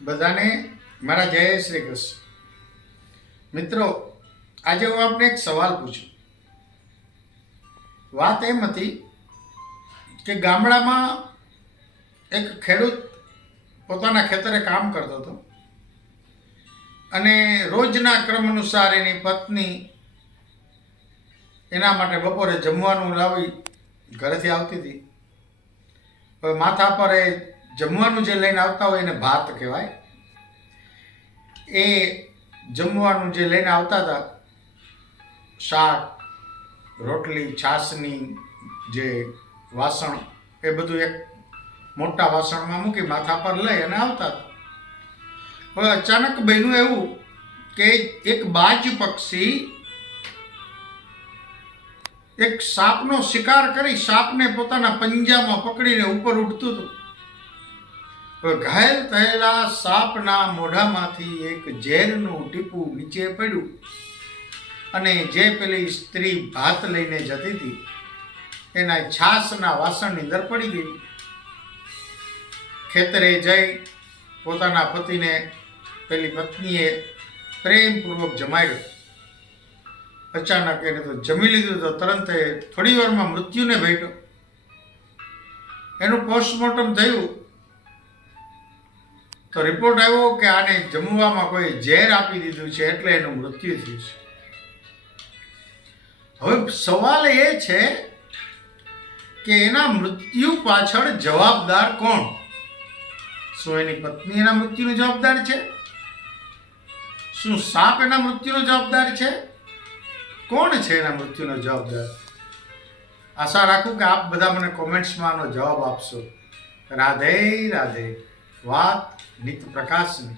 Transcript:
બધાને મારા જય શ્રી કૃષ્ણ. મિત્રો, આજે હું આપને એક સવાલ પૂછું. વાત એમ હતી કે ગામડામાં એક ખેડૂત પોતાના ખેતરે કામ કરતો હતો અને રોજના ક્રમ અનુસાર એની પત્ની એના માટે બપોરે જમવાનું લાવી ઘરેથી આવતી હતી. હવે માથા પર એ જમવાનું જે લઈને આવતા હોય એને ભાત કહેવાય. એ જમવાનું જે લઈને આવતા હતા, શાક, રોટલી, છાશની જે વાસણ, એ બધું એક મોટા વાસણમાં મૂકી માથા પર લઈ અને આવતા હતા. હવે અચાનક બન્યું એવું કે એક બાજ પક્ષી એક સાપનો શિકાર કરી સાપને પોતાના પંજામાં પકડીને ઉપર ઉડતું હતું. ઘાયલ થયેલા સાપના મોઢામાંથી એક ઝેરનું ટીપું નીચે પડ્યું અને જે પેલી સ્ત્રી ભાત લઈને જતી હતી એના છાશના વાસણની અંદર પડી ગઈ. ખેતરે જઈ પોતાના પતિને પેલી પત્નીએ પ્રેમપૂર્વક જમાડ્યો. અચાનક એને તો જમી લીધું તો તરત થોડી વારમાં મૃત્યુને ભેટ્યો. એનું પોસ્ટમોર્ટમ થયું તો રિપોર્ટ આવ્યો કે આને જમવામાં કોઈ ઝેર આપી દીધું છે એટલે એનું મૃત્યુ થયું છે. હવે સવાલ એ છે કે એના મૃત્યુ પાછળ જવાબદાર કોણ? શું એની પત્ની એના મૃત્યુનો જવાબદાર છે? શું સાપ એના મૃત્યુનો જવાબદાર છે? કોણ છે એના મૃત્યુનો જવાબદાર? આશા રાખું કે આપ બધા મને કોમેન્ટ્સમાં આનો જવાબ આપશો. રાધે રાધે. વાત નિત પ્રકાશની.